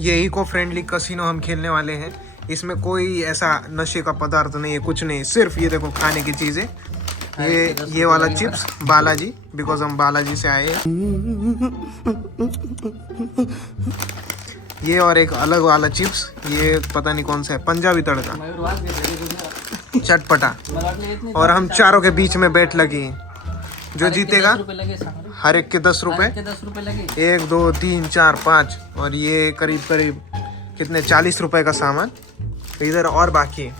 ये eco friendly casino हम खेलने वाले हैं। इसमें कोई ऐसा नशे का पदार्थ नहीं है, कुछ नहीं, सिर्फ ये देखो खाने की चीजें। ये वाला चिप्स बालाजी, बिकॉज हम बालाजी से आए हैं। ये और एक अलग वाला चिप्स, ये पता नहीं कौन सा है, पंजाबी तड़का, चटपटा। और हम चारों के बीच में बैठ लगी हैं। जो जीतेगा हर एक के 10 रुपए, 1 2 3 4 5, और ये करीब करीब कितने 40 रुपए का सामान इधर और बाकी है।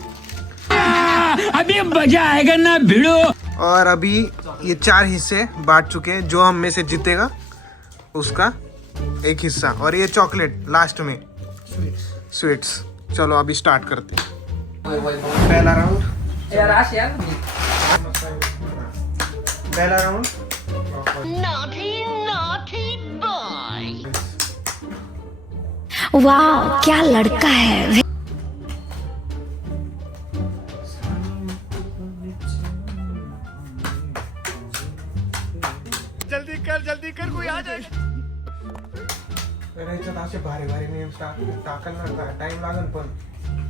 अभी मजा आएगा ना भिड़ो। और अभी ये 4 हिस्से बांट चुके हैं। जो हम में से जीतेगा उसका एक हिस्सा, और ये चॉकलेट लास्ट में, स्वीट्स। चलो अभी स्टार्ट करते हैं पहला राउंड। पहला राउंड वाह क्या लड़का है। जल्दी कर कोई आ जाए। असे भारी भारी नेम टाकल ना, टाइम लागल पण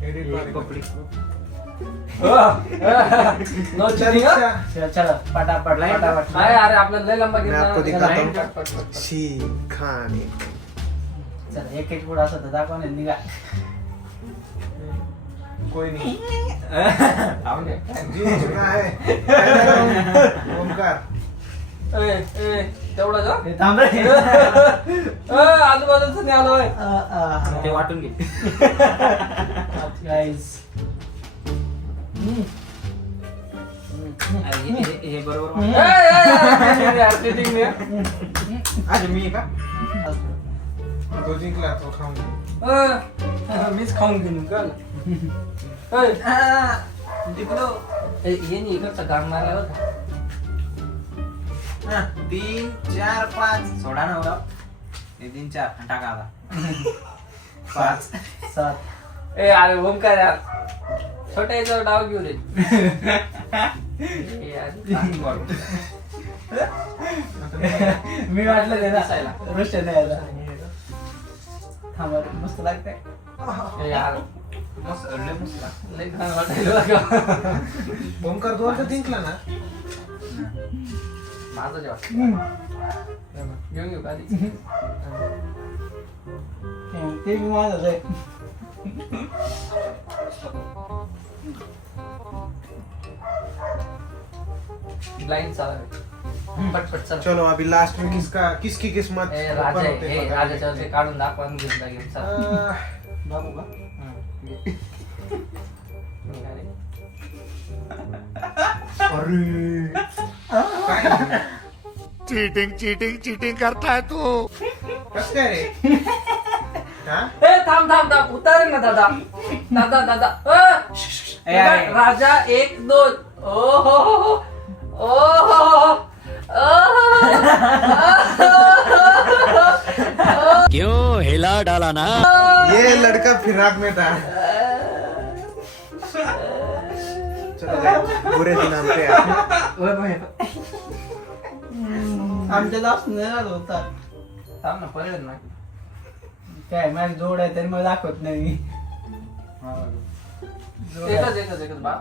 एडिट नो चलिंग। चलो फटाफट अरे आपला लय लंबा मैं आपको दिखाता हूँ शी खाने। चल एक पुढे असं दाखव ना, निघा. कोई नहीं आवडे जीव चुका है ओमकार। तेवढं जा थांब रे. आजूबाजूचं नाही आलोय ते वाटून घे गाईस. हे बरोबर आज मी का तो जिंकला तो खाऊन मीच खाऊन घेऊन का जिंकलो. हे नाही इकडचा गांग मारला होता. 3 4 5 सोडा ना बरं. 3 4 टाका आला 5 7. ए अरे ओमकार यार छोट्या याच्यावर डाव घेऊ रे. मी वाटलं ते नसायला रोस्ट नाही यायला. थांबा मस्त लागतंय यार. मस्त लय मस्त लय छान वाटायला लागलं. ओमकार 2 वर्ष जिंकला ना. माझं जेवण घेऊन घेऊ का ते मी माझं आहे. ब्लाइंड चालू पटपट चल. चलो अभी लास्ट में किसकी किस्मत राजा आहे. राजाच्या ते काढून दाखवा आणि घेऊन जा घेऊन चल. बाबू का चीटिंग करता है तू. कस काय रे ए थांब उतार ना दादा. राजा 1 2. ओ हो क्यों हिला डाला ना. ये लड़का फिराक में था. चलो बुरे दिन हम पे आमच्या जास्त नाही होता. थांब ना परत ना काय माझी जोड आहे तरी मला दाखवत नाही. एकच बा.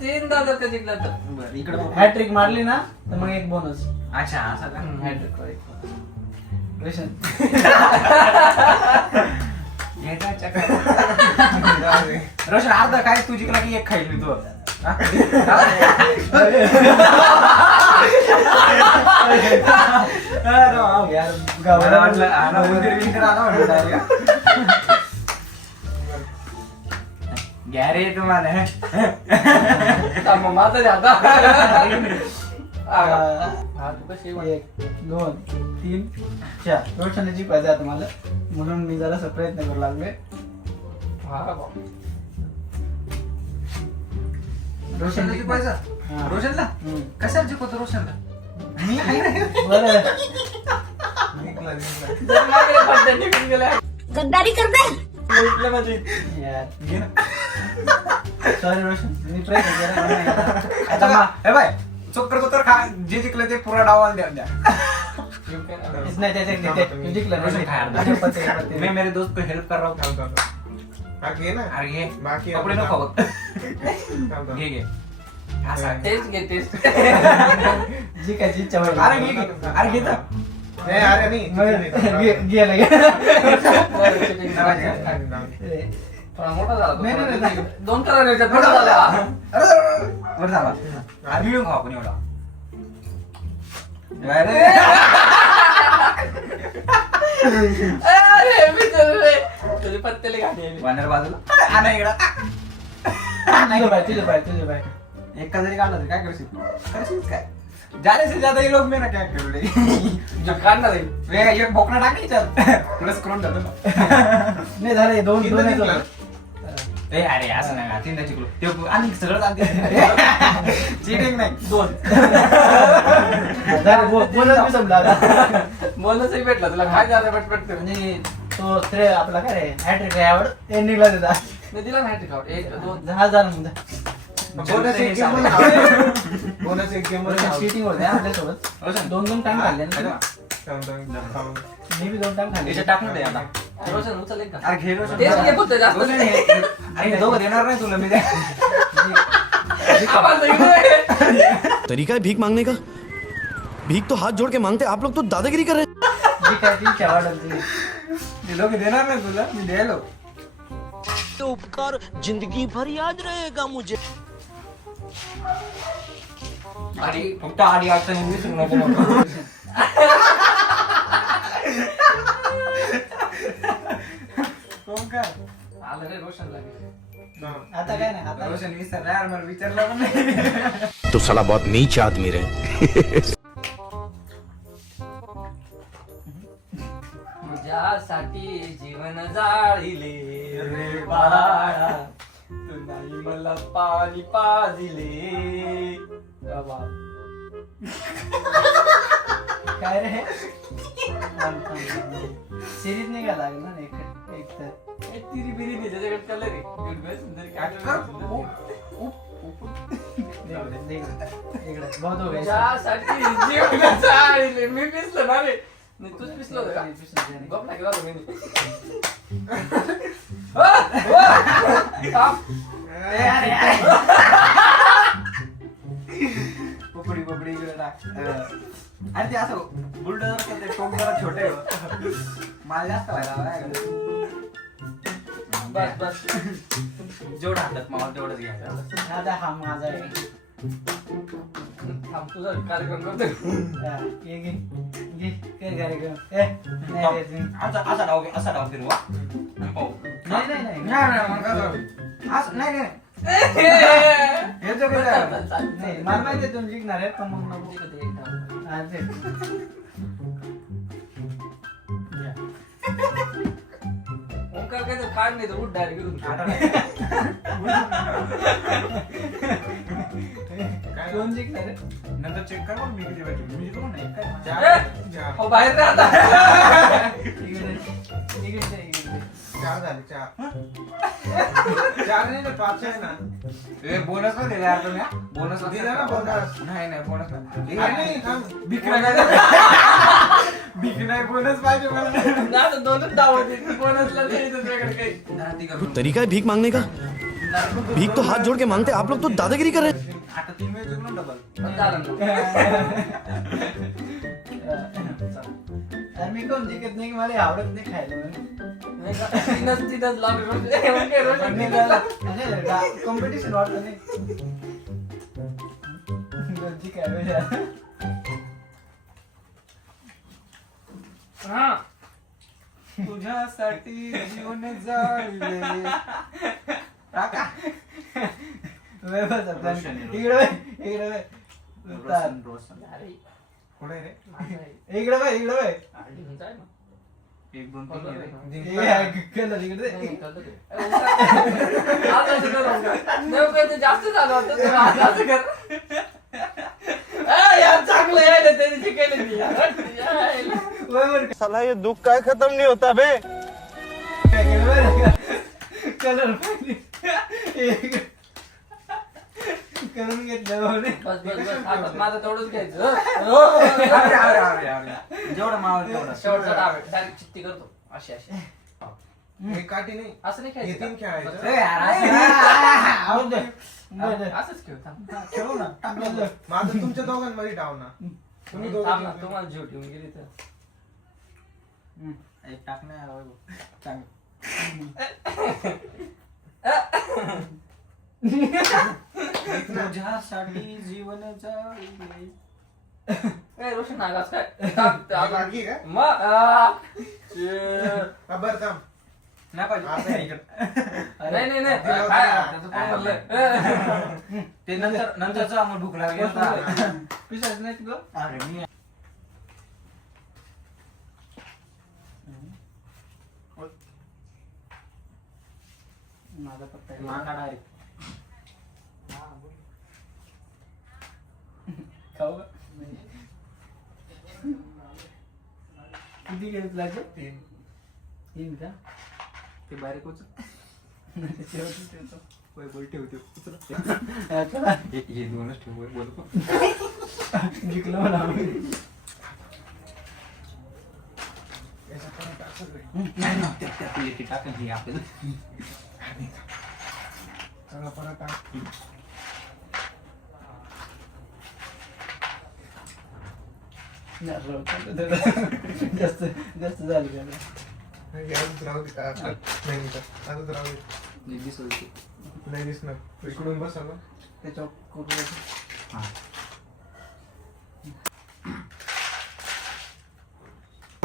तीन दादा ते जिंकला तर इकडे हॅट्रिक मारली ना तर मग एक बोनस. अच्छा असं का. हॅट्रिक रोशन अर्धा काय तू जिंकला की एक खाईल मी तू. यार गावाला वाटलं आला मंदिर विंकर आला म्हणून डायरेक्ट. गॅरे तुम्हाला माझं आता तू कशी 1 2 3 4 रोशनची जिंकायचं आता मला, म्हणून मी जरासा प्रयत्न करू लागले. रोशनला जिंकायचं. रोशनला कशाला जिंकवतो रोशनला. मी बरं गद्दारी कर दे. सॉरी रोशन मी प्रयत्न केला. आता हे बाय चोकर तर खा. जे जिंकलं ते पुरा डावाला द्या. इसने जैसे तू जिंकला रोशन खाया तुझे पते पते मैं मेरे दोस्त को हेल्प कर रहा हूँ बाकी आहे ना अरे ये बाकी कपडे नको बघ थांब. घे घे असा टेस्ट घे टेस्ट जिकायची इच्छा व्हायला. अरे घे घे अरे घे तर नाही अरे नाही गेला थोडा मोठा झाला तो. नाही, नाही, नाही. दोन करायला याच्यात मोठा झाला वर झाला अरे घेऊन खाऊ आपण एवढा अरे मी तुझे पत्तेले गाडी आहे. वानर बाजूला आणा इकडं तुझे बाय एक का जरी काढला तरी काय करशील काय ज्यादा से ज्यादा ये लोग मेरा क्या कर रहे जो काढणार आहे. वे एक बोकना टाकायचा प्लस करून जातो ना नाही झाले दोन किती दोन जिंकला? ए अरे असं नाही तीनदा चिकलो ते आणि सगळं चालते चिटिंग नाही दोन झाले बोनस बी संपला आता. बोनसही भेटला तुला काय झालं पटपट आणि तो श्रेय आपला काय रे हॅट्रिक आवड एंडिंगला देता मी दिला नाही टिकावट एक दोन 10,000 म्हणजे बोनस एक गेम बोनस एक गेम चीटिंग होते आपल्यासोबत दोन टाइम खाल्ले ना मी बी 2 टाइम खाल्ले याच्यात टाकून दे आता रोशन उचल एक का अरे घे रोशन. तेच घे फक्त जास्त रोशन हे- अरे दोघं देणार नाही तुला मी द्या आवाज ऐकतोय. तरीका है भीख मांगने का? भीख तो हाथ जोड़ के मांगते, आप लोग तो दादागिरी कर रहे हैं। जिकायची इच्छा वाढत ते लोक देणार नाही तुला मी द्यायलो उपकार जिंदगी भर याद रहेगा मुझे। आणि फक्त आधी अडचण विसरू नको मग. हो का? आलं रे रोशन लागेल. आता काय नाही आता रोशन विसरला यार मला विचारलं पण नाही तो साला बहुत नीच आदमी रहे। तुझ्यासाठी जीवन जाळिले रे बाळा तू नाही मला पाणी पाजिले बाबा. काय रे सिरीज नाही का लागेल ना एक एक तर ए, तिरी बिरी नाही त्याच्याकडे कलर आहे गुड बाय सुंदर काय इकडे बहुत हो गया तुझ्यासाठी जीवन जाळिले मी पिसलो ना रे नाही तूच पिसलो होतं का गप नाही केला तुम्ही पपडी पपडी इकडे टाक आणि ते असं बुलडोझर ते टोक जरा छोटे हो. मला जास्त व्हायला हवं आहे. बस बस जेवढं हातात मला तेवढंच घ्यायचं आता हा माझा आहे थांब तुझा कार्यक्रम करतो हा, घे घे घे काय कार्यक्रम नाही रे तुम्ही. असा डाव फिरवा आणि पाहू नाही नाही नाही मग कसं? असं नाही नाही हे जो कसं आहे? नाही मला माहिती आहे तुम्ही जिंकणार आहे पण मग नको. हा, ते. ओंकार काय तर काढ नाही तर उठ डायरेक्ट घेऊन आता नाही. दोन जिंकणार आहे नंतर चेक कर मग मी किती भेटू मी जिंकलो नाही काय हो बाहेर राहता इकडे इकडे इकडे चार झाले चार नाही ना 5 आहे ना ए बोनस पण दिला यार तुम्ही बोनस दिला ना bonus. नाही नाही बोनस नाही नाही, थांब. बिकरा काय बिक नाही बोनस पाहिजे मला ना तर दोनच डाव होते बोनसला नाही तुझ्याकडे काही तो तरीका है भीख मांगने का? भीख तो हाथ जोड़ के मांगते, आप लोग तो दादागिरी कर रहे हैं। आता 3 वेळ जिंकलो डबल झालं ना. आणि मी कोण जिंकत नाही की मला आवडत नाही खायला नाही का? तीनच लावले म्हणजे. ओंकार रोशन तीनच कॉम्पिटिशन वाटलं नाही जिंकायला हा तुझ्यासाठी जीवन जाळले टाका इकडे इकडे रोशन रोशन अरे पुढे रे इकडे बाय इकडे बाय आधी घेऊन जाय ना. 1 2 3 कलर इकडे नाही, चालतं ते. ओंकार, आज असं कर ओंकार. नाही, ओंकार, ते जास्त झालं होतं तर आज असं कर. यार चांगलं यायला त्याने शिकायला नाही यार. यायला. साला ये दुख का खत्म नहीं होता बे। कलर करून घेतलं बस बस बस आता माझं तेवढंच घ्यायचं जेवढं मावळ तेवढं शेवटचा डाव डायरेक्ट चित्ती करतो अशी अशी हे काठी नाही असं नाही हे खेळायचं तीन खेळायचं ए, यार, असं- असंच खेळ थांब खेळू ना माझं तुमच्या दोघांमध्ये डाव ना तुम्ही दोघं थांब ना जिंकले. तुम्हाला जीव ठेवून गेली तर एक टाक ना चांगलं तुझ्यासाठी जीवन जाईल. काय रोशन नागास काय बाकी काय मग बरं थांब नाही पाहिजे आता इकडं. नाही नाही नाही दिलं होतं काय ना. त्याचं कोण म्हणलंय ते नंतरच आम्हाला भूक लागली होता. पिसाच नाही ग अरे मी माझा पत्ता आहे. मांडा डायरेक्ट खाऊ का? किती गेले तुला ग? तीन तीन का? ते बारीक होत शेवटी ठेवतो. ठेवते चला, हे दोनच ठेव बोलतो जिंकलो म्हणा आम्ही. नाही ना त्यात एक टाकून हे आपल्याला चला परत टाक. नाही, राहू दे. जास्त जास्त झाली का? नाही, अजून राहू दे का आता? नाही तर अजून राहू दे नाही दिसणार इकडून बसा ना त्याच्यावर करू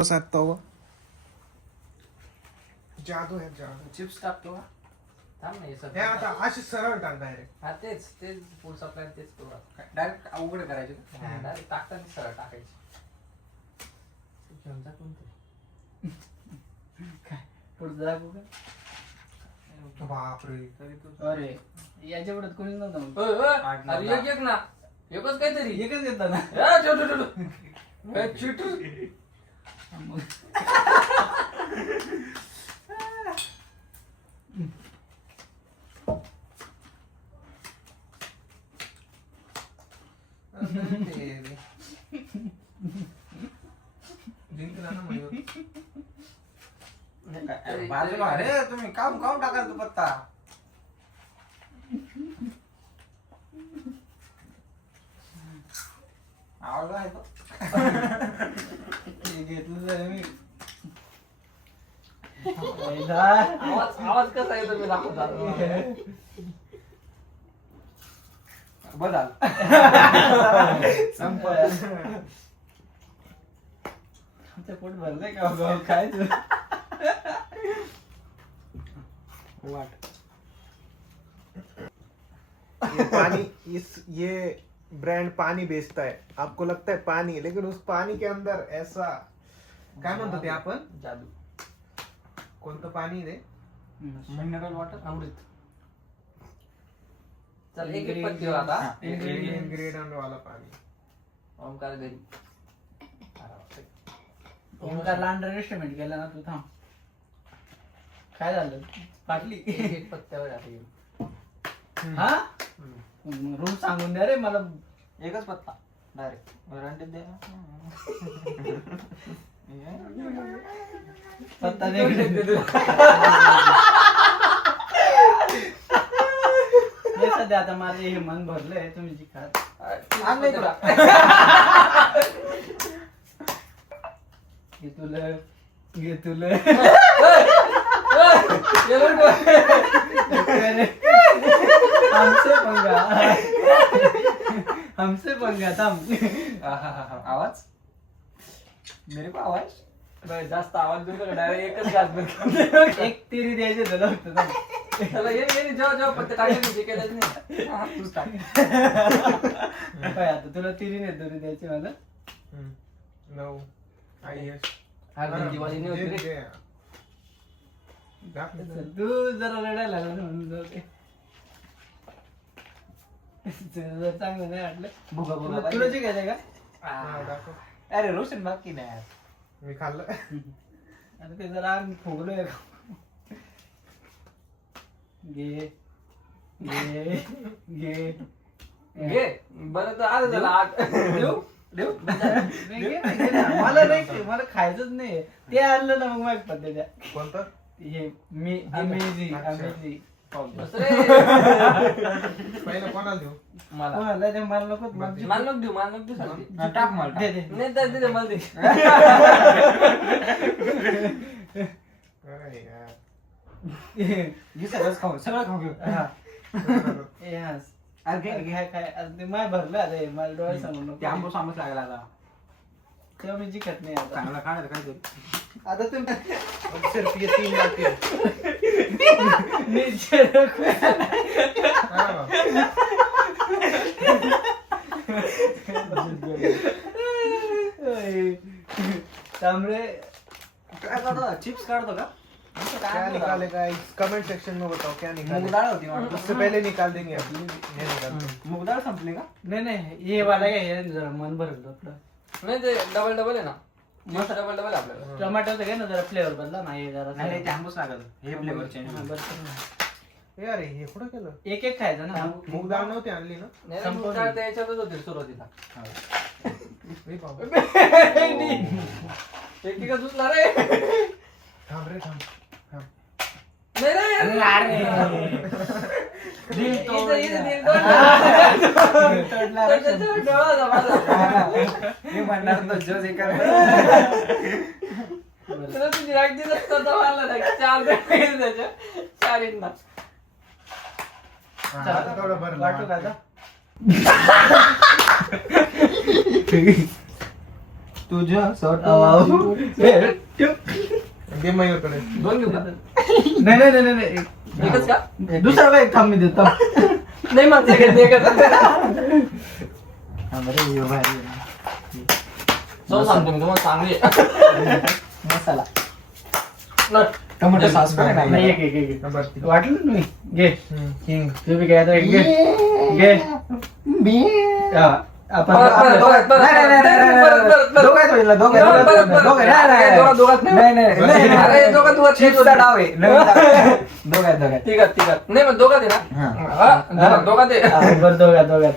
सकता हुआ जादू है जादू चिप्स टाकतो का थांब ना हे हे सगळं आता अशी सरळ टाक डायरेक्ट हा तेच तेच पुढचा प्लॅन तेच करू आता. डायरेक्ट अवघड करायचे डायरेक्ट टाकताना सरळ टाकायची घेऊन जा कोणतरी पुढचं दाखवू का? बापरे अरे याच्या पुढे कोणी नव्हतं मग. ओय, ओय, अरे एक एक ना एकच काहीतरी एकच येतात ना. चिटू जिंकला ना मयूर. बाजूला अरे तुम्ही काम काम टाकाल तू पत्ता आवडला आहे तो हे घेतलं तर मी पहिला. आवाज आवाज कसा येतो मी दाखवतो बदल आमचं पोट भरलंय का गाव खायचं वाट ये पानी ये ब्रांड पानी बेचता है आपको लगता है पानी लेकिन उस पानी के अंदर ऐसा काय म्हणतो ते आपण जादू कोणतं पाणी रे मिनरल वॉटर अमृत चल एक एक पत्ती आता इंग्रेडिएंट वाला पाणी ओमकार घरी ओमकार लांडर रेस्टॉरंट गेला ना तू थांब काय झालं फाटली एक एक पत्त्यावर आता येईल हा रूम सांगून द्या रे मला. एकच पत्ता डायरेक्ट वॉरंटी दे पत्ता नाही सध्या आता माझे हे मन भरलंय तुम्ही जी खात घे तुला हमसे पंगा थांब. आवाज मेरे को आवाज बरं, जास्त आवाज देऊ नका डायरेक्ट एकच घास बरं. एक तिरी द्यायचे झालं होतं थांब. त्याला ये जेव्हा जेव्हा पत्ते टाकले जे केलंच नाही हा, तूच टाक काय आता तुला तिरी नाही तुरी द्यायची मला. 9 IS हा दिवाळी नाही होती रे चल, तू जरा रडायला लागला ना म्हणून जाऊ दे. तुला चांगलं नाही वाटलं. भुगा तुला तुला जे घ्यायचं का दाखव अरे रोशन बाकी नाही यार मी खाल्लं आता ते जरा आम्ही फुगलोय घे घे घे घे बरं तर आलं त्याला आठ देऊ देऊ नाही, घे ना, घे ना. मला नाही मला खायचंच नाही ते आणलं ना मग माहित पडते त्या कोणतं हे मी अमेझिंग अमेझिंग बस रे पहिलं कोणाला देऊ मला मला ते मला नको मान नको देऊ सांगते. हा, टाक मला दे टाक. दे नाही तर दे मला दे अरे यार. हे सगळंच खाऊ सगळं खाऊ घेऊ हा. Yes. अरे घे, अरे काय अरे ते माय भरलं आता हे, मला डोळे सांगू नको ते आंबूस आंबूस लागला आता तेव्हा मी जिंकत नाही आता चांगला खाणार काय तरी आता तुम्ही अब सिर्फ ये 3 बाकी है. नीचे रखो. हाँ. ओय. तांबडे काय काढतो चिप्स काढतो का क्या निकालेगा इस कमेंट सेक्शन में बताओ क्या मूग निकालेगा. डाळ होती वाटतं. उससे पहले निकाल देंगे अभी नहीं निकालते. मूग डाळ संपली का नाही नाही हे वाला काय हे जरा मन भरलं आपलं नाही ते डबल डबल आहे ना मस्त डबल डबल आपल्याला टोमॅटोचं घे ना जरा फ्लेवर बदला ना हे जरा नाही नाही ते आंबूस लागल हे फ्लेवर चेंज हा, बरं कर ना. ए अरे हे कुठं केलं. एक एक खायचं ना मूग डाळ नव्हती आणली ना. नाही रे, मूग डाळ त्याच्यातच होती सुरुवातीला ए बाबा. एक का दुसला रे थांब रे थांब. नाही रे इथं दिल तोडला मी म्हणणार होतो जो जे कर तुला तुझी राग दिली असता तर मला नाही. चार भेटेल त्याच्या चारींना हा, आता थोडं भरलं. वाटू का आता तुझ्या दे मयूरकडे. दोन घेऊ का नाही नाही नाही नाही एकच का दुसरा काय थांब मी देतो नाही मग एकच चव सांगतो मी तुम्हाला चांगली आहे. मसाला टोमॅटो सॉस पण नाही नाही एक एक एक हा, बस. वाटलं ना तुम्ही घे हिंग. तू बी घ्यायचं एक घे घे हा, आपण परत, परत, परत, दोघांच होईल ना, दोघं. परत, परत, परत. दोघं. नाही, नाही, दोघं, दोघात नाही. नाही, नाही, नाही, नाही. अरे, दोघात, दोघात. चिप्सचा डाव आहे नवीन डाव. दोघांत तिघात नाही मग दोघात आहे ना हा, दोघात आहे. हा, बरं दोघात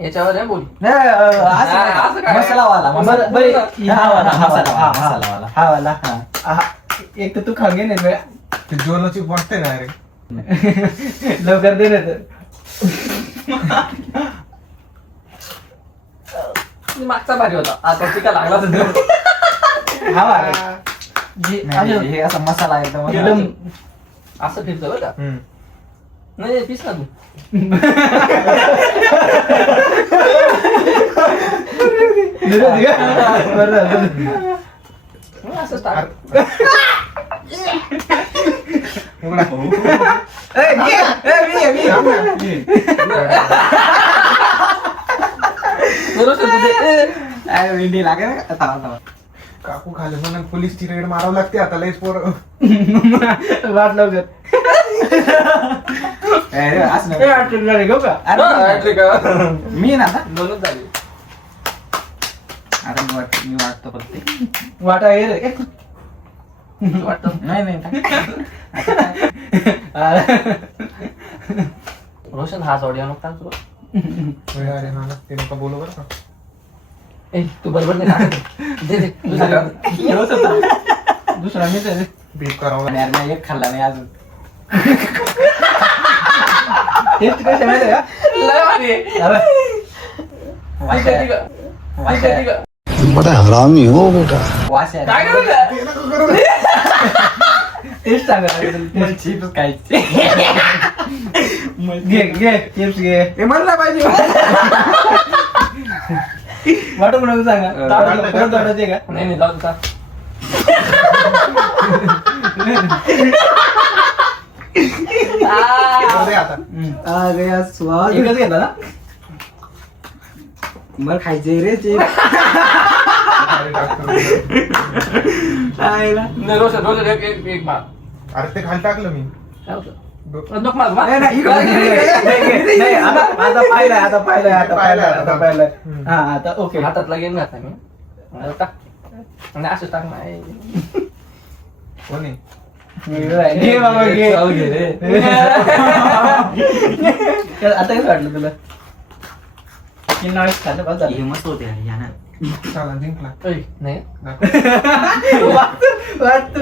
याच्यावर आहे बोल नाही, असं काय? मसालावाला बरं बरं हा वाला, हा वाला, हा, हा. मसालावाला. हा वाला हा. एक तर तू खाऊन घे ना ते जोलोची वाटते ना अरे. लवकर दे ना तर मागचा भारी होता आता टिका लागला हा वाला नाही, नाही, हे असा मसाला आहे एकदम एकदम असं फिरतं बरं का हम्म. नाही पीस ना तू असं स्टार्ट उघडा. भेंडी लागेल का थांबा. काकू खाली म्हणून पोलीसची रेड मारावं लागते आता लयच पोर. वाट लवकर असं नाही. घेऊ का अरे, मी ना आता दोनच झाली आता मी वाटतो फक्त वाटा ये रे वाटतं नाही नाही रोशन हाच ऑडिओ नको तुला अरे हा ना ते नका बोलू बरं का. ए तू बरोबर नाही टाकत. दे दे दुसरा मी तर बीप करावं लागतं. यार नाही एक खाल्ला नाही अजून टेस्ट कशी माहिती का लय भारी आहे. ठीक आहे, ठीक आहे. ठीक आहे, ठीक आहे. बड़ा हरामी हो बेटा. वास आहे. काय करू टेस्ट सांगा मला चिप्स खायचे घे घे चिप्स घे हे म्हणलं पाहिजे वाटू म्हणून सांगा परत वाटायचे का नाही नाही जाऊ दे. जाऊ दे आता. आ गया स्वाद एकच घेतला ना मला खायचे रे चिप्स अरे टाकतो. नाही रोशन रोशन एक भाग अरे ते खाली टाकलं मी. काय होतं? नको मार, मार. नाही आता पाहिलंय आता पाहिलंय आता पाहिलंय आता पाहिलंय हा आता ओके हातातला गेम घातला मी आता टाक आणि असं टाक नाही कोणी घे बाबा घे जाऊ दे रे. आता कसं वाटलं तुला किन्ना वेळेस खाल्लं बस झालं. हे मस्त होते या ना. चला जिंकला. नाही वाटतं.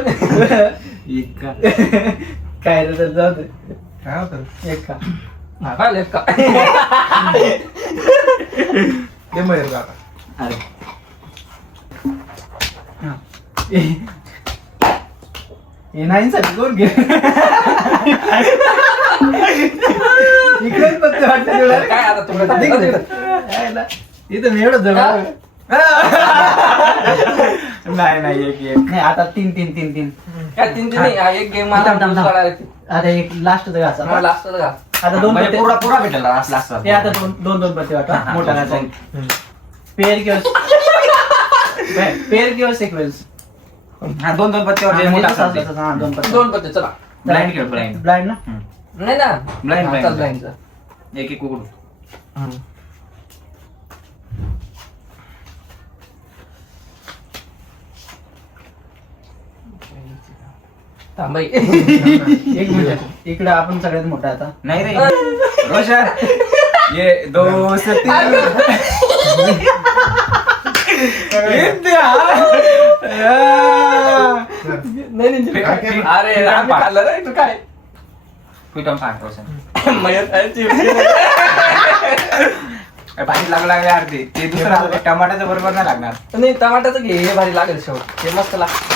एक का काय रे तर जाऊ दे. काय होतं एक का. हा, काय लेट का ते बाहेर का आता. अरे हा. हे नाहीसाठी कोण घे इकडेच पत्ते वाटतं तुला. काय आता तुम्ही इथं मी एवढं जवळ नाही एक नाही आता तीन तीन तीन तीन काय तीन तीन नाही, हा एक गेम मला थांब, थांब, थांब. दुसरा आहे. आता एक लास्ट घास मला लास्ट का आता दोन म्हणजे पत्ते पुरा पुरा भेटेल लास्ट हे आता दोन पत्ते वाटा हा, मोठा दोन. घास पेअर किंवा पेअर किंवा सिक्वेन्स हा दोन पत्त्यावर जे मोठा असतात ते. हा दोन पत्ते दोन पत्ते चला. ब्लाइंड खेळ ब्लाइंड ब्लाइंड ना नाही ना Blind, blind. ब्लाइंडचं एक उघडू. थांबाई एक मिनिट इकडे आपण सगळ्यात मोठा आता नाही रे रोशन ये दोस्ती नाही अरे आम्ही खाल्लं रे तू काय कुठं सांग रोशन मयत आहे ती. भाजी लागू लागले यार ते दुसरं टमाट्याचं बरोबर नाही लागणार. नाही टमाट्याचं घे हे भारी लागेल शेवट हे मस्त लागतं.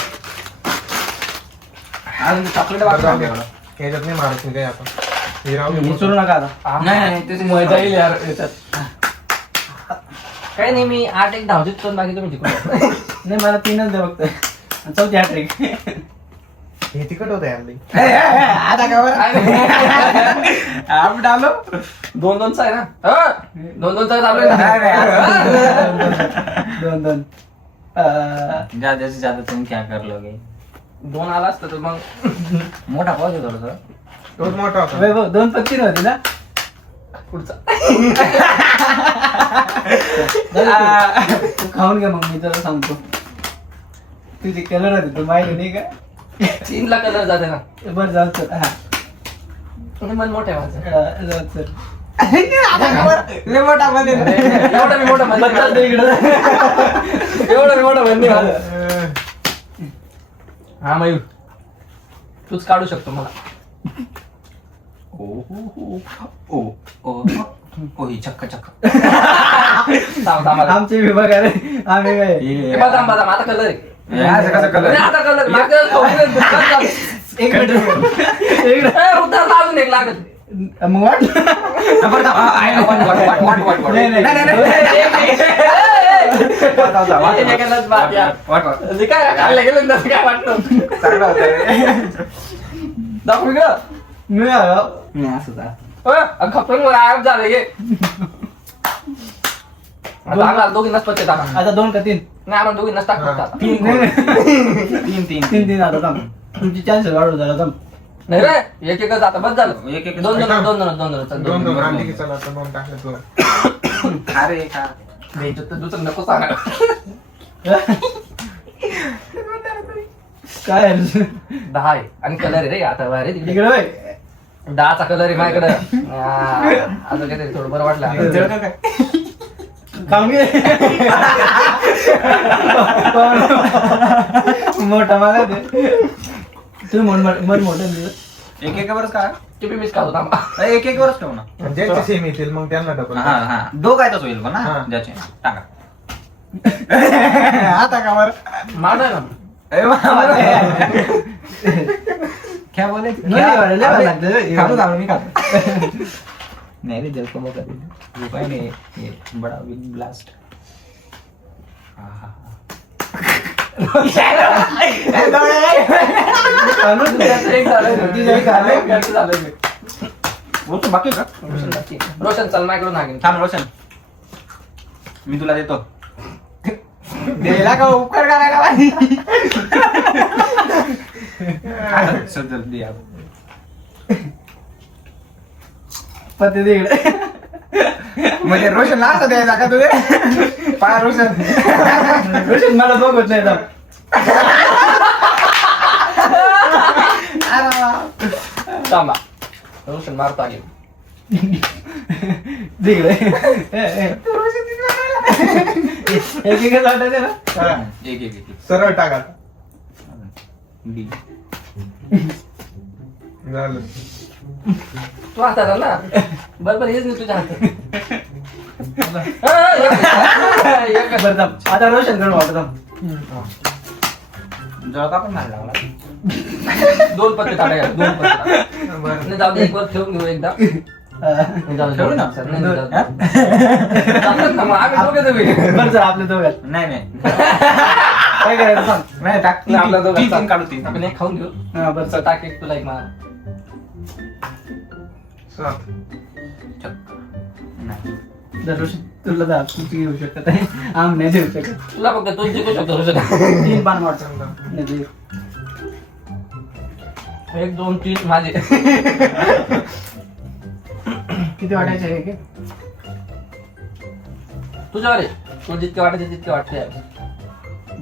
अजून चॉकलेट बाकी आहे आपल्याकडं. ह्याच्यात नाही मारत मी काय आपण. हे राहू दे. विसरू नका आता नाही त्याची मजा येईल यार याच्यात. काही नाही मी 8-1 धाव जिंकतो आणि बाकी तुम्ही जिंकून जा. नाही मला तीनच दे फक्त चौथी हॅट्रिक हे तिकट होतं यार. आता का बरं आप डालो 2-2 चा आहे ना 2-2 चा चालू आहे ना. दोन ज्यादा से ज्यादा तुम क्या कर लोगे. 2 आला असतं तर मग मोठा पाऊस आहे थोडस. तोच मोठा होता. वैभव 2 पत्ती नव्हती ना पुढचा तू खाऊन घे मग मी तुला सांगतो तुझे कलर होते तू माहिती नाही का 3 कलर जाते ना. बरं जाऊ चल हा हे मन मोठं आहे माझं. जाऊ चल मोठा मध्ये एवढं मी मोठं म्हणत नाही. एवढं मी मोठं म्हणणे माझं. हा मयूर तूच काढू शकतो मला. ओ ही चक्क चक्क थांब थांब आता. आमचे विभाग आहे आम्ही काय हे बदाम बदाम आता कलर आहे. असं कसं अरे कलर आता कलर मागं खाऊन दुकान चालू. एक मिनिट एक मिनिट ए, उतारला अजून एक लागत. मग वाट नाही, नाही. हे एकालाच बात यार. म्हणजे काय खाल्लं गेलं ना, काय वाटतं दाखव गं. मी आलो. खपन गायब झालं हे. आता आम्हाला दोघींनाच पत्ते टाका. आता 2 का 3 नाही आपण दोघींनाच टाकतो आता. तीन आता थांब तुमची चान्सेस वाढवून झाला थांब नाही रे एक एकच आता बस झालं. एक एक दोन दोन दोन दोन आणली की चला आता 2 टाकले 2. अरे का दुसरं नको सांगा. काय आहे? 10 आहे आणि कलर आहे रे आता बाहेर आहे तिकडे. इकडे होय. 10चा कलर आहे माझ्याकडे. आता काहीतरी थोडं बरं वाटलं. खाऊन घे मोठा मला दे तू मन मोठं दे. एक एक वरच का टिपी मिस खातो थांबा. एक एक वरच ठेवू ना. ज्याचे सेम येतील मग त्यांना डबल. हा हा दोघ आहे तसं होईल पण हा. ना ज्याचे टाका आता का बरं माझा आहे ना. क्या बोले नाही वाढले मला लागतं. खातो थांबलो मी खातो नाही रे जल कमो कर वो काय नाही ये बड़ा बिग ब्लास्ट एक झालं. वो तो बाकी का रोशन चल माझ्याकडून हागेन. थांब रोशन मी तुला देतो द्यायला का उपकार करायला चल जल्दी आप पत्ते दे इकडे. म्हणजे रोशन असं द्यायचा का तुझे पा रोशन रोशन मला बघत नाही थांब. थांबा रोशन मारतो आगे. दे इकडे. एक एकच वाटायचे ना. हा, एक एक एक सरळ टाका. डी. झालं. तू हातात आला ना बरोबर हेच नाही तुझ्या हातात बरं थांब. आता रोशन कडून वाटत थांब. जळका पण मारला मला. 2 पत्ते टाकायचे 2 पत्ते बरं. नाही जाऊ दे एक वर ठेवून घेऊ एकदा नाही जाऊ दे. ठेवू ना. नाही, नाही, जाऊ दे. चालेल ना, मग आम्ही दोघे जण होईल. बरं चल आपल्या दोघात नाही नाही काय करायचं सांग. नाही टाक. नाही, आपल्या दोघात तीन चाल. काढू तीन. आपण एक खाऊन घेऊ हा बरं चल चल. टाक एक तुला एक मला 7. नाही. जर रोशन तुला जा तू घेऊ शकत आहे. आम नाही देऊ शकत. तुला फक्त तू जिंकू शकतो रोशन. 3 पान वाटत. नाही देऊ. 1 2 3 माझे किती वाटायचे एक एक? तुझ्यावर आहे तू जितके वाटायचे तितके वाटते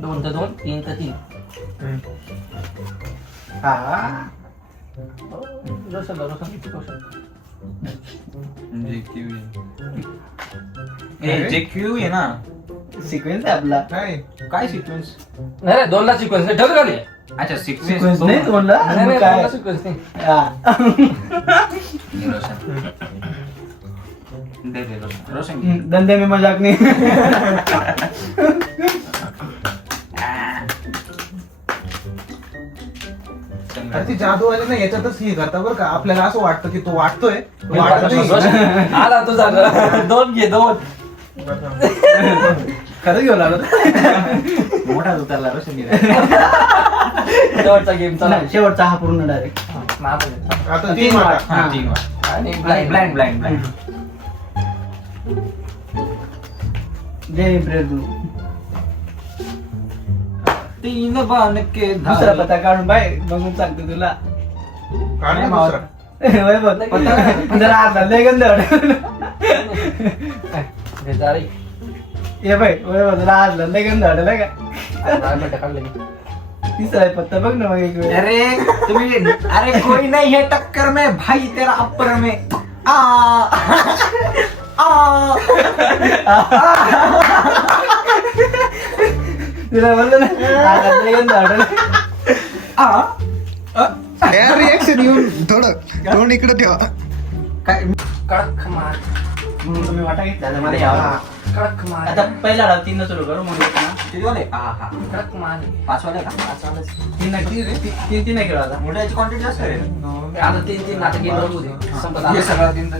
2 तर 2 3 तर 3 हा रोशन किती करू शकतो JQ आहे ना. सिक्वेन्स आहे आपला. नाही. काय सिक्वेन्स? नाही 2 ला सिक्वेन्स नाही ठेवलं खाली अच्छा सिक्वेन्स सिक्वेन्स नाही म्हणला. नाही मग 2 काय ला सिक्वेन्स नाही हा. रोशन धंदे में मजाक नहीं. अरे ती जादूवाले ना याच्यातच हे करता बरं का. आपल्याला असं वाटतं की तो वाटतोय, तो वाटत नाही. रोशन, आला तुझा 2 घे 2 खरं घेऊ लागलो. मोठा उतरला रोशन. शेवटचा गेम चला शेवटचा हा पूर्ण डायरेक्ट. आता 3 वाटा. हा. तीन वाट. आणि ब्लाइंड ब्लाइंड ब्लाइंड. जय ब्रेड. तीन बाण के दुसरा पत्ता काढून बाय बघून सांगतो तुला. काढ ना दुसरा. वैभव, जरा आता लय गंध वाटलं. ये बाय वैभव तुला आज लय गंध वाटलं का. तिसरा पत्ता बघ ना मग एक वेळ. अरे तुम्ही अरे कोई नहीं है टक्कर में भाई तेरा अपर में आ आ तुला बोललो ना आज लय गंध वाटलं. आ रिएक्शन येऊन थोडं तोंड इकडे ठेवा. काय कडक मार म्हणून तुम्ही वाटा घेतला तर मला यावं. कडक मार आता पहिला डाव 3 सुरू करू मग येतो ना. किती वाले? हा कडक मार 5 वाले का? 3 नाही खेळू आता. मोठ्याची क्वांटिटी जास्त आहे. आता 3 आता गेम बघू दे संपत हे आला. सगळं तीन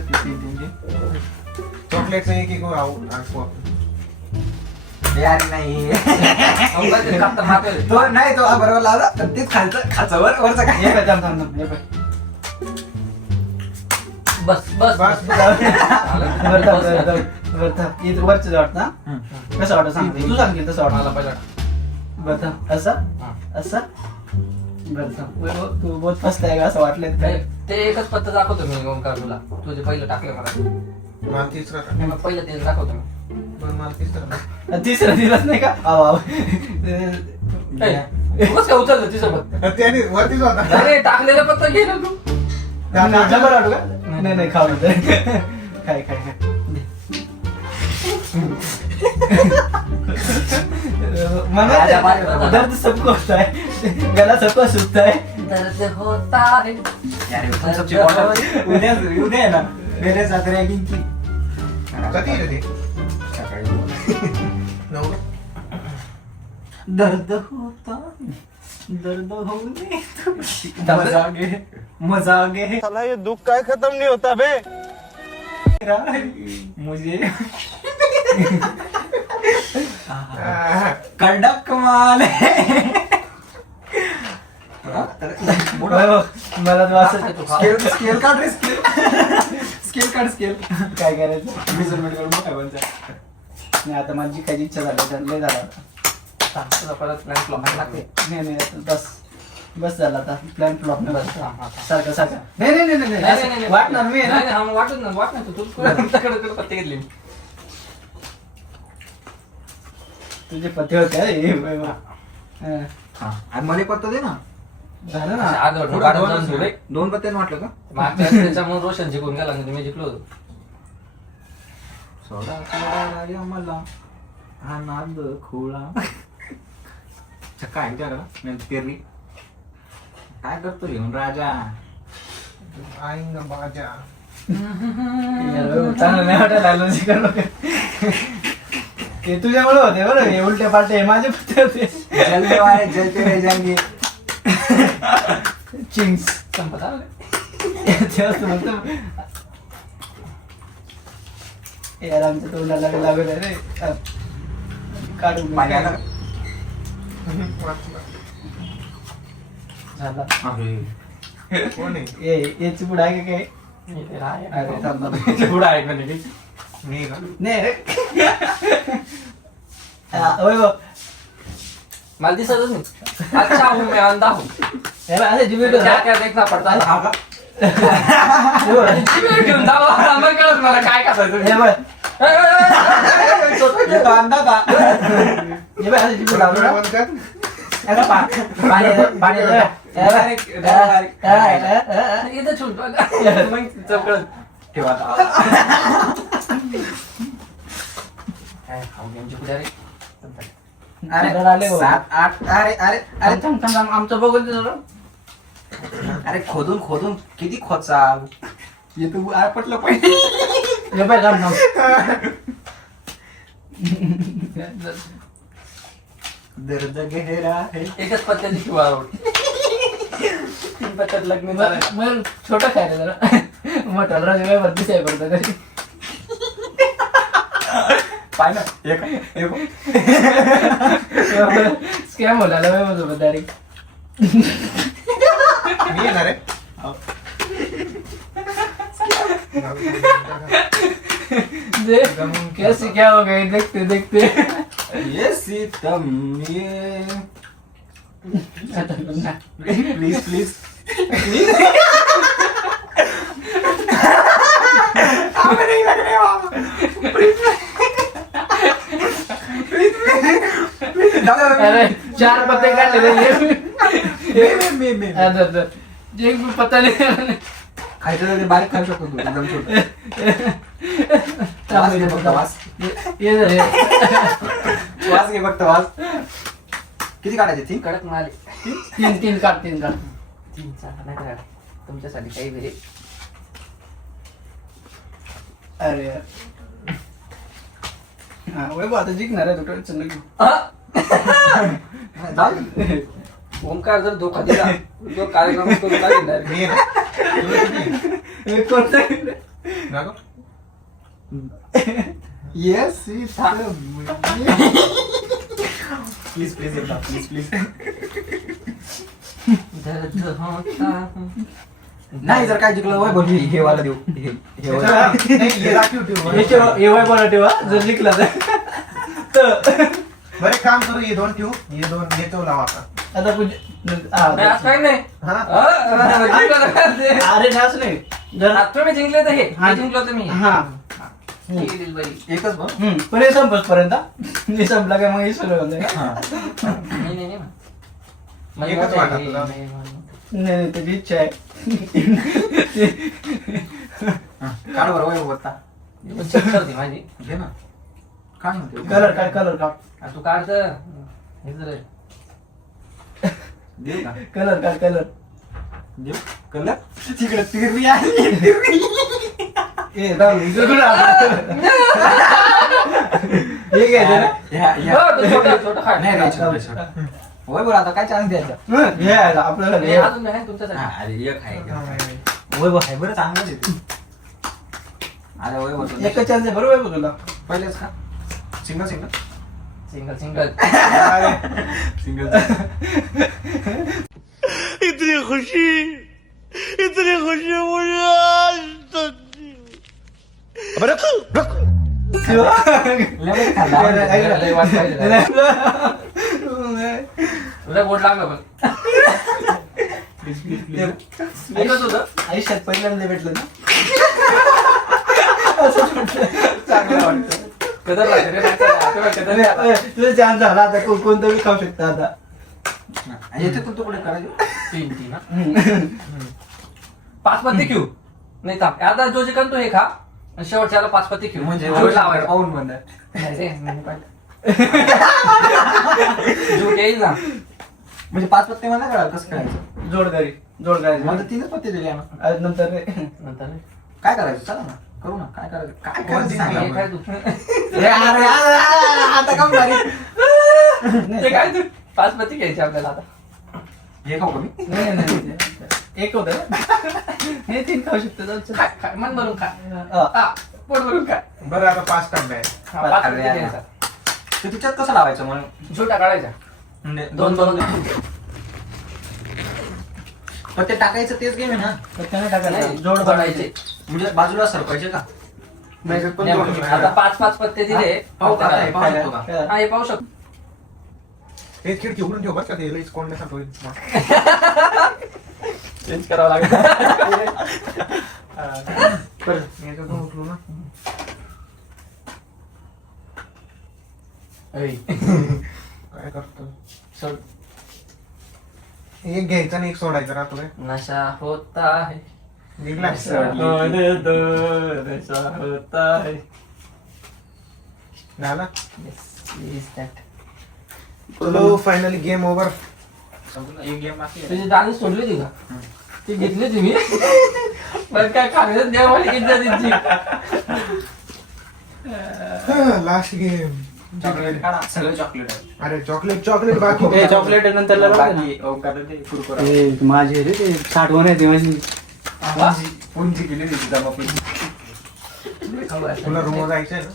चॉकलेटचं एक एक आऊ. यार नाही अवघड आहे, कापता मारतोय. तो नाही तो बरोबर लावला पण तेच खालचं वरचं काय ये बाय थांब थांब थांब. ये बाय. बस बस बस. बरं थांब, बरं थांब, बरं थांब. इथं वरचं वाटतं ना. कसं वाटतं सांग. तू सांग की तसं मला वाटतं. पहिला बरं थांब. असं बरं थांब. वैभव, तू बहुत फसलाय का असं वाटलं काय. ते एकच पत्ता दाखवतो मी ओमकार तुला तुझे पहिलं टाकलं मला मला तिसरा टाक. मग पहिलं तेच दाखवतो मी बरं, मला तिसरा टाक. तिसरं दिलंच नाही का. आव आव. बस काय उचललं तिचं पत्ता त्याने वरतीच होता. अरे टाकलेला पत्ता घे ना तू जबर वाटू का. नाही नाही खाऊ नये. काय काय काय. मगर दर्द सबको होता है, गला सबको सूखता है. दर्द होता है यार सबची बॉटल उद्या आहे ना मेरे साथ रैगिंग की कधी रे ते? सकाळी 9. दर्द होता दर्द होने मजा गे साला ये दुख का खत्म नहीं होता बे. मुझे कडक माल मला तो असं स्केल काढ रे स्केल काढ स्केल काय करायचं. मेजरमेंट करून बघ काय बनतं. नाही आता माझी खायची इच्छा झाली. लय झाला आता. तुला परत प्लॅन फ्लॉप लागते नाही नाही आता बस झाला आता. प्लॅन फ्लॉप नाही. बस बस सारखं सारखं. नाही नाही नाही नाही असं वाटणार मी आहे ना. नाही, हा, वाटत ना तू तुझ्याकडे पत्ते घेतले मी. तुझे पत्ते होते हे वैभव. हा. आणि मला एक पत्ता दे ना. झालं ना. आज वाटत जाऊन ठेवलंय. दोन पत्त्यानं वाटलं का? मागच्या वेळेस त्याच्यामुळे रोशन जिंकून गेला नाही मी जिंकलो होतो. सोडा सोडा मला हा नाद खोळा चक्का आहे त्याला मी पेरली काय करतो घेऊन राजा आईंगा बाजा. चांगलं नाही वाटायला लागलं शिकवलं ते तुझ्यामुळे होते बरं हे उलटे पालटे माझे पुढे होते जलते वाले जलते रह जाएंगे चिंग्स संपत आलं. ते असं म्हणतो यार आमच्या तोंडाला लागत आहे रे काढून पाणी आलं झाला कोण आहे? याची पुढे आहे का काय इथे राहा. अरे थांब ना. पुढं आहे का नाही? मी का? नाही रे होय बघ मला दिसतच नाही. अच्छा हूँ मैं अंधा हूँ. याला असं जिबेट क्या क्या देखना पडता है. हा का जिबेट घेऊन जावं मग कळत मला काय करायचं. हे बघ ये तो अंधा था हे बघ असं जिबेट लावलं ना. बंद कर. याला पाणी पाणी इथं छूट मग चौकळत ठेवा आता. काय खाऊ यांची कुठे रे. अरे आले हो. 7 8 अरे अरे अरे थांब आमचं बघून दे जरा. अरे खोदून खोदून किती खोदचा ये तू पटलं पाहिजे हे बघ थांब थांब. दर्द गहरा है एकच पत्त्याची शिवाय आवडते. 3 पत्त्यात लग्न झालं. मग छोटं खायला जरा मोठा राजा वरती साहेब करतो तरी पाय ना एक स्कॅम होला माझ्यासोबत डायरेक्ट मी येणार आहे. कैसे क्या हो गए देखते देखते ये सीतम ये प्लीज प्लीज अरे 4 पत्ते काढले एक पत्ता नाही खायचं ते बारीक खाऊ शकतो तू एकदम छोटं वास घे फक्त वास ये जरा वास घे फक्त वास किती काढायचे 3 कडक माले. 3 काढ 3 काढ 3 4 नाही का तुमच्यासाठी काही वेळे. अरे यार हा वैभव आता जिंकणार आहे तो टेन्शन नको जाऊ ओमकार जर धोका दिला जो कार्यक्रम करून लागेल मी येणार. कोणता जागो. ये सीतम प्लीज प्लीज एकदा प्लीज प्लीज दर्द होता हूँ. नाही जर काय जिंकलं वय बोलली हे वाला देऊ हे वाला नाही, हे राखीव ठेव. हे वैभवला ठेवा जर जिंकला तर बरं एक काम करू हे 2 ठेवू हे 2 येतो लावा आता. आता नाही, आज काही नाही. हा जिंकलो तर काय ते. अरे नाच नाही जर तुम्ही जिंकले तर हे हा. जिंकलो तर मी हा केली बाई. एकच बघ पण हे संपत पर्यंत मी संपला काय मग हे सुरू होतं नाही मला एकच वाटलं वाटा हे- तुला. नाही, नाही त्याची इच्छा आहे काढ बरं वय होता ही पण चक्कर होती माझी. घे ना काय म्हणते कलर काय कलर का तू काढ तर हे जर देऊ का कलर काय कलर देऊ कलर तिकडे तिरवी आहे ए दाऊ इकडे हे घे जरा. छोटा खाय. नाही नाही छोटा छोटा वय बरं आता काय चान्स द्यायचा हे आहे ना, आपल्याला हे हे. अजून आहे तुमच्यासाठी. अरे एक आहे वय आहे बरं चांगलं देते अरे वय होतो एकच चान्स आहे बरोबर आहे तुला पहिलेच का single single single single single इतनी खुशी मुझे आज तक नहीं हुई। अबे रुक रुक लेमन खाल्ला लय वाट पाहिजे. तुला गोड लागलं पण ऐकत होतं. आयुष्यात पहिल्यांदा भेटलं ना चांगलं वाटतं कदर लागते रे माणसाला. कदर नाही आला. तुझा चान्स झाला आता कोणतं बी खाऊ शकता आता याच्यातून तुकडे करायचे 3 हा. 5 पत्ते घेऊ नाही थांब आता जो जिंकन तो हे खा आणि शेवटच्याला 5 पत्ते घेऊ म्हणजे जोड लावायला. पाहून म्हणत नाही रे, नाही पाहिलं. झूट येईल ना. म्हणजे 5 पत्ते मला कळाल कसं करायचं. जोड करायची मला 3च पत्ते दिले ना. नंतर नंतर काय करायचं चला ना करू ना. काय करायचं काय करायचं सांगा. हे काय तू? आता कम भारी. ते काय तू 5 पत्ती घ्यायची आपल्याला आता. हे खाऊ का मी? नाही एक होतं हे 3 खाऊ शकतो. जाऊ चल. काय मन भरून खा. हा. पोट भरून खा. बरं आता 5 टाकलाय. 5 पत्ती घ्यायचा. ते तिच्यात कसं लावायचं मग? झुटा काढायचा. म्हणजे 2 पत्ते टाकायचं तेच गेम आहे ना. पत्त्याने टाकायला जोड जोड काढायचे. म्हणजे बाजूला सरकायचे का? आता 5 पत्ते दिले. पाहू का आता हे? पाहू शकतो का? हा हे पाहू शकतो. हे खिडकी उघडून ठेव बस का ते लईच कोंडण्यासारखं होईल. चेंज करावं लागेल. याच्यातून उचलू ना. काय करतो सोड. एक घ्यायचा आणि एक सोडायचा राहतो काय नशा होता है. निघला. नशा होता है. झाला. Yes, is that. चलो फायनली गेम ओव्हर. एक गेम बाकी आहे. तुझी दाणी सोडली होती का? ती घेतली होती मी. पण काय खाण्यात द्या मला किती दिली. Last game. चॉकलेट काढा. सगळं चॉकलेट आहे. अरे चॉकलेट बाकी हे चॉकलेट नंतर बाकी ओंकार ते कुरकुरा. माझे रे ते साठवण आहे ते माझी. पुंजी केली होती जमा पुंजी. तुला रूम जायचंय ना.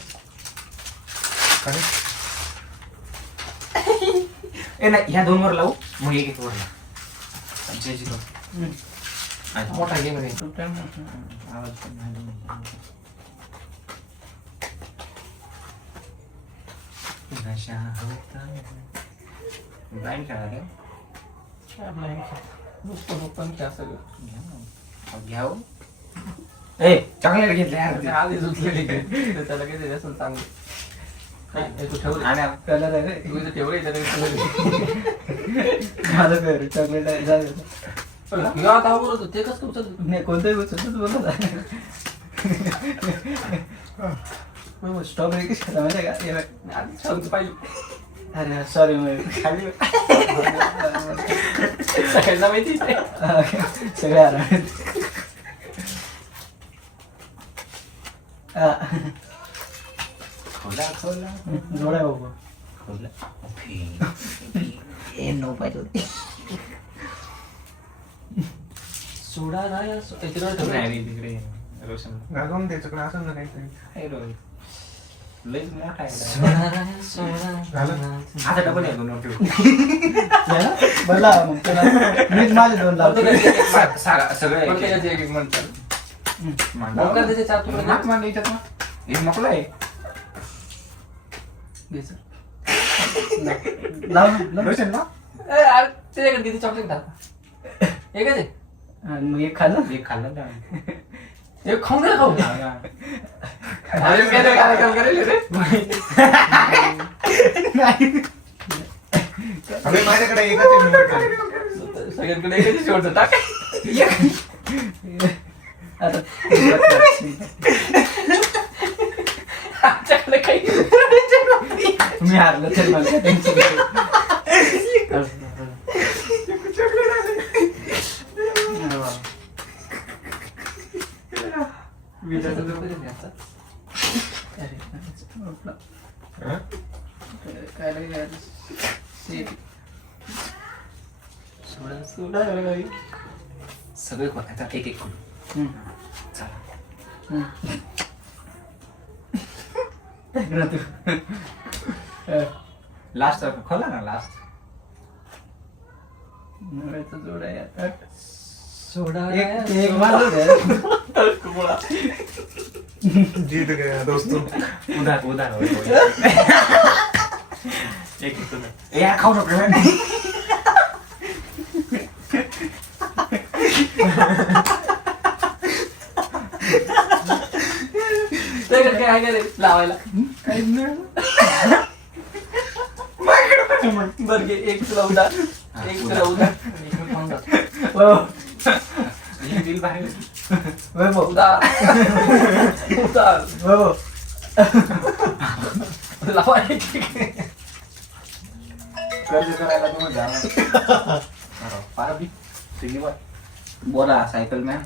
काय? ए नाही ह्या 2 वर लावू मग एक वर लावू. जय श्री राम. मोठा गेम आहे. आवाज पण नाही. नशा होता है. ब्लाइंड खेळा रे. नुसतं ओपन क्या सगळं. घ्याव. ए चॉकलेट घेतले यार. ते आधीच उचलेली आहे. त्याला काही दिलं असेल चांगलं. हे तू ठेवलं. आणि कलर आहे रे. तू इथं ठेवलं इथं ठेवलं. माझं फेवरेट चॉकलेट आहे. झालं. या आता बोलत होतो. ते कसं उचललं? नाही कोणत्याही गोष्ट बोलत आहे. स्ट्रॉबेरी कशी खाता माहिती आहे का? हे बघ. आधीच ठेवलं पाहिजे. अरे सॉरी मग खाली सगळ्यांना माहिती आहे. सगळे आला. खोला खोला जोडा बाबा. खोला. ए नो पाहिजे. सोडा राया इकडे तिकडे रोशन. अजून त्याच्याकडे असं ना काहीतरी. हे रोशन. लईच मोठा आहे. सोडा राया सोडा. आता डबल आहे 2 ठेवू. बदला मग त्याला मीच माझे 2 लावतो. सगळं पण एक- त्याच्यात एक म्हणतात. मांडा. ओंकार त्याचे 4 तुकडे नाक मांडा याच्यात ना. हे मोकळं आहे. घे सर. लाव ना. रोशन ना. अरे त्याच्याकडे किती चॉकलेट टाका. हे काय ते? आणि मग एक खाल्लं. एक खाल्लं का? हे खाऊन दे खाऊ. अरे काय रे कार्यक्रम करेल रे. अरे माझ्याकडे एकच आहे number. सगळ्यांकडे एकच शेवटचं टाक. आता आमच्याकडे काही मी हारलो तर मला काय टेन्शन नाही. अरे वा. विचारतो तो. अरे, आपला. हं? काय लागेल? सीट. सगळे खोला. आता एक एक खोलू. हम्म. चला. इकडं तू. लास्ट खोला ना लास्ट. नव्याचा जोड आहे यार. सोडा एक माझं होतं. जीत गया दोस्तों. उधार उधार एक उधार. ए यार खाऊ नको. त्याच्याकडे काय आहे का रे लावायला. बरं घे. एक तुला उधार. एक तुला उधार. एक मी खाऊन जातो. बिल बाहेर. वैभव. उधार. उधार. वैभव. लावा कर्ज करायला तुम्ही जा. पारा बी. बोला सायकल मॅन.